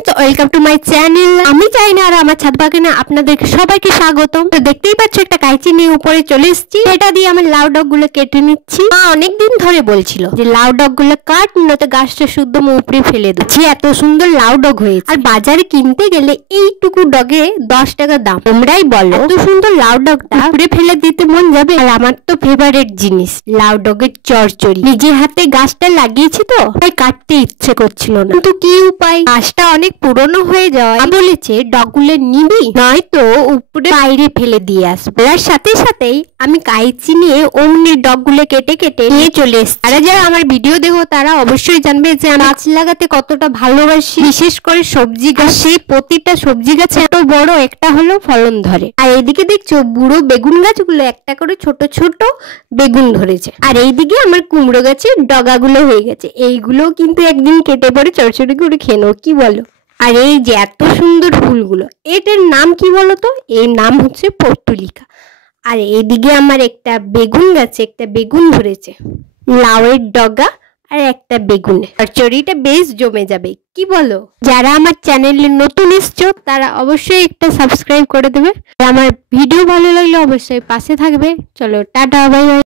Friends welcome to my channel. আমি চাইনা আর আমার ছাদ বাগানে আপনাদেরকে সবাইকে স্বাগতম। তো দেখতেই পাচ্ছ একটা কাঁচি নিয়ে উপরে চলে এসেছি। এটা দিয়ে আমি লাউ ডগগুলো কেটে নিচ্ছি। মা অনেকদিন ধরে বলছিল যে লাউ ডগগুলো কাট, নয়তো গাছটা শুদ্ধ উপড়ে ফেলে দিচ্ছি। এত সুন্দর লাউ ডগ হয়েছে, আর বাজারে কিনতে গেলে এইটুকু ডগে 10 টাকা দাম। তোমরাই বলো এত সুন্দর লাউ ডগটা উপড়ে ফেলে দিতে মন যাবে? আর আমার তো ফেভারিট জিনিস লাউ ডগের চচ্চড়ি। নিজের হাতে গাছটা লাগিয়েছি তো তাই কাটতে ইচ্ছে করছিল না, কিন্তু কি উপায়, গাছটা অনেক পুরনো হয়ে যাওয়ায় বলেছে ডগগুলো নিবি নয়তো উপরে বাইরে ফেলে দিয়ে আসবো। তার সাথে সাথেই আমি কাইচি নিয়ে অমনি ডগগুলো কেটে কেটে নিয়ে চলে এসেছি। আর যারা আমার ভিডিও দেখো তারা অবশ্যই জানবে যে আমি গাছ লাগাতে কতটা ভালোবাসি, বিশেষ করে সবজি গাছ। সেই প্রতিটা সবজি গাছে এত বড় একটা হলো ফলন ধরে। আর এইদিকে দেখছো বুড়ো বেগুন গাছগুলো একটা করে ছোট ছোট বেগুন ধরেছে, আর এইদিকে আমার কুমড়ো গাছের ডগাগুলো হয়ে গেছে। এইগুলো কিন্তু একদিন কেটে পরে চচ্চড়ি করে খেয়ে নেবো, কি বলো? আর এই যে এত সুন্দর ফুলগুলো, এটার নাম কি বলো তো? এর নাম হচ্ছে পর্তুলিকা। আর এইদিকে আমার একটা বেগুন গাছে একটা বেগুন ধরেছে, লাউয়ের ডগা আর একটা বেগুনে। চচ্চড়িটা বেশ জমে যাবে, কি বলো? যারা আমার চ্যানেলে নতুন এসছো তারা অবশ্যই একটা সাবস্ক্রাইব করে দেবে। আমার ভিডিও ভালো লাগলে অবশ্যই পাশে থাকবে। চলো টাটা, বাই বাই।